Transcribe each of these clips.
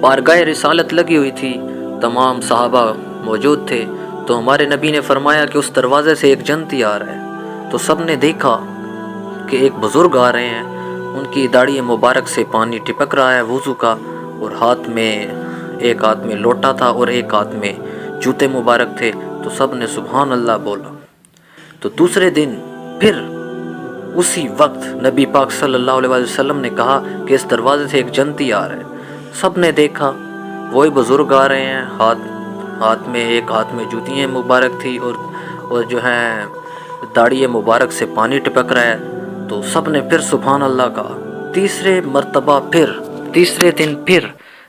بارگاہ رسالت لگی ہوئی تھی، تمام صحابہ موجود تھے، تو ہمارے نبی نے فرمایا کہ اس دروازے سے ایک جنتی آ رہا ہے۔ تو سب نے دیکھا کہ ایک بزرگ آ رہے ہیں، ان کی داڑھی مبارک سے پانی ٹپک رہا ہے وضو کا، اور ایک ہاتھ میں لوٹا تھا اور ایک ہاتھ میں جوتے مبارک تھے۔ تو سب نے سبحان اللہ بولا۔ تو دوسرے دن پھر اسی وقت نبی پاک صلی اللہ علیہ وسلم نے کہا کہ اس دروازے سے ایک جنتی آ رہا ہے۔ سب نے دیکھا وہی بزرگ آ رہے ہیں، ایک ہاتھ میں جوتیاں مبارک تھی، اور جو ہے داڑھی مبارک سے پانی ٹپک رہا ہے۔ تو سب نے پھر سبحان اللہ کہا۔ تیسرے دن پھر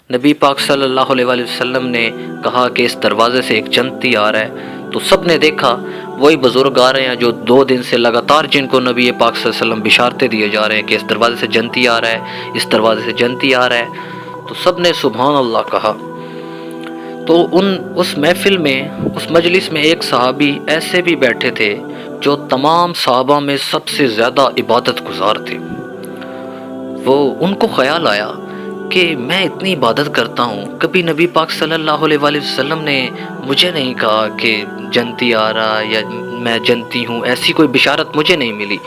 نبی پاک صلی اللہ علیہ وسلم نے کہا کہ اس دروازے سے ایک جنتی آ رہا ہے۔ تو سب نے دیکھا وہی بزرگ آ رہے ہیں جو 2 دن سے لگاتار جن کو نبی پاک صلی اللہ علیہ وسلم بشارتیں دیے جا رہے ہیں کہ اس دروازے سے جنتی آ رہا ہے، اس دروازے سے جنتی آ رہا ہے۔ تو سب نے سبحان اللہ کہا۔ تو اس محفل میں، اس مجلس میں ایک صحابی ایسے بھی بیٹھے تھے جو تمام صحابہ میں سب سے زیادہ عبادت گزار تھے۔ ان کو خیال آیا کہ میں اتنی عبادت کرتا ہوں، کبھی نبی پاک صلی اللہ علیہ وسلم نے مجھے نہیں کہا کہ جنتی آ رہا یا میں جنتی ہوں، ایسی کوئی بشارت مجھے نہیں ملی۔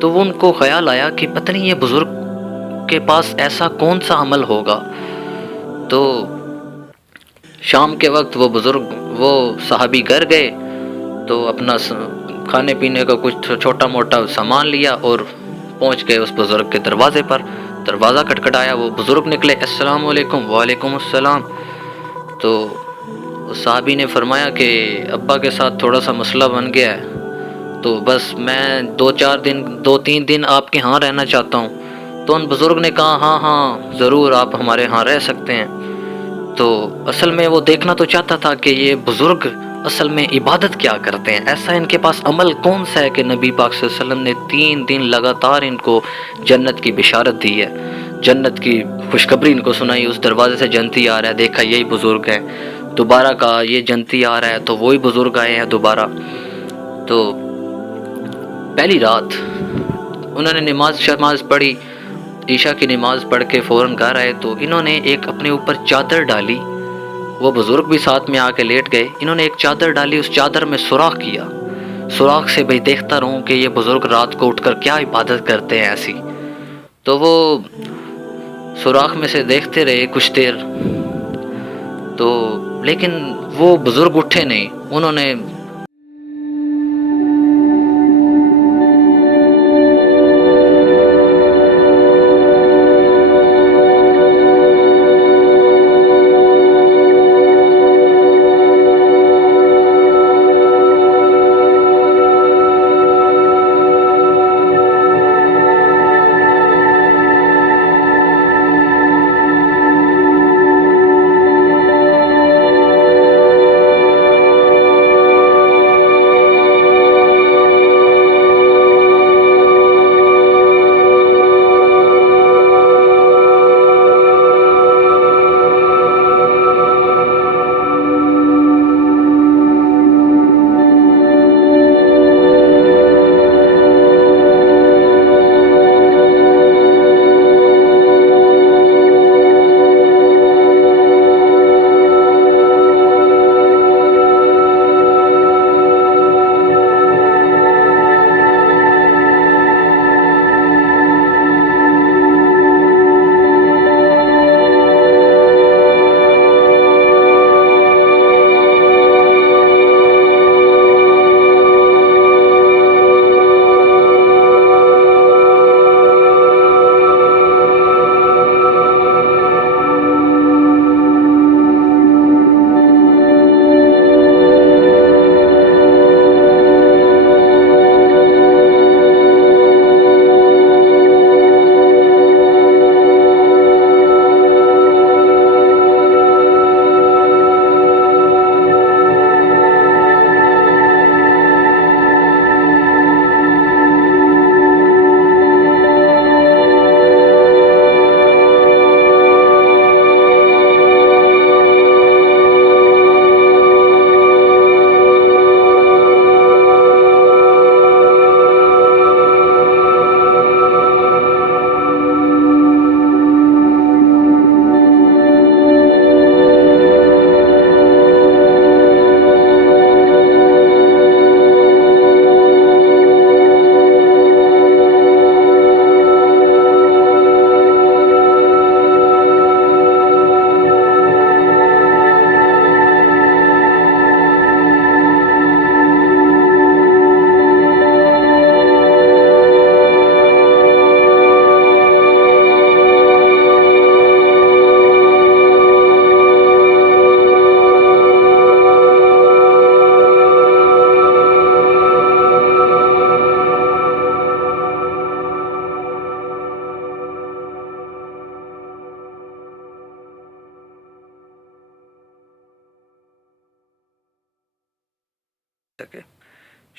تو ان کو خیال آیا کہ پتہ نہیں یہ بزرگ کے پاس ایسا کون سا عمل ہوگا۔ تو شام کے وقت وہ صحابی گھر گئے، تو اپنا کھانے پینے کا کچھ چھوٹا موٹا سامان لیا اور پہنچ گئے اس بزرگ کے دروازے پر۔ دروازہ کھٹکھٹایا، وہ بزرگ نکلے، السلام علیکم۔ وعلیکم السلام۔ تو صحابی نے فرمایا کہ ابا کے ساتھ تھوڑا سا مسئلہ بن گیا ہے، تو بس میں 2-3 دن آپ کے ہاں رہنا چاہتا ہوں۔ تو ان بزرگ نے کہا ہاں ضرور، آپ ہمارے ہاں رہ سکتے ہیں۔ تو اصل میں وہ دیکھنا تو چاہتا تھا کہ یہ بزرگ اصل میں عبادت کیا کرتے ہیں، ایسا ان کے پاس عمل کون سا ہے کہ نبی پاک صلی اللہ علیہ وسلم نے 3 دن لگاتار ان کو جنت کی بشارت دی ہے، جنت کی خوشخبری ان کو سنائی۔ اس دروازے سے جنتی آ رہا ہے، دیکھا یہی بزرگ ہیں۔ دوبارہ کہا یہ جنتی آ رہا ہے، تو وہی بزرگ آئے ہیں دوبارہ۔ تو پہلی رات انہوں نے نماز پڑھی، عشاء کی نماز پڑھ کے فوراً گھر آئے، تو انہوں نے ایک اپنے اوپر چادر ڈالی، وہ بزرگ بھی ساتھ میں آ کے لیٹ گئے۔ انہوں نے ایک چادر ڈالی، اس چادر میں سوراخ کیا، سوراخ سے بھئی دیکھتا رہوں کہ یہ بزرگ رات کو اٹھ کر کیا عبادت کرتے ہیں ایسی۔ تو وہ سوراخ میں سے دیکھتے رہے کچھ دیر، تو لیکن وہ بزرگ اٹھے نہیں۔ انہوں نے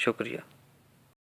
شکریہ.